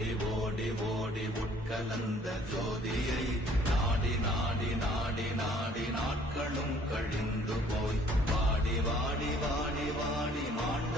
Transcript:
ஓடி ஓடி ஓடி உட்கலந்த ஜோதியை நாடி நாடி நாடி நாடி நாட்களும் கழிந்து போய் வாடி வாடி வாடி வாடி மாண்ட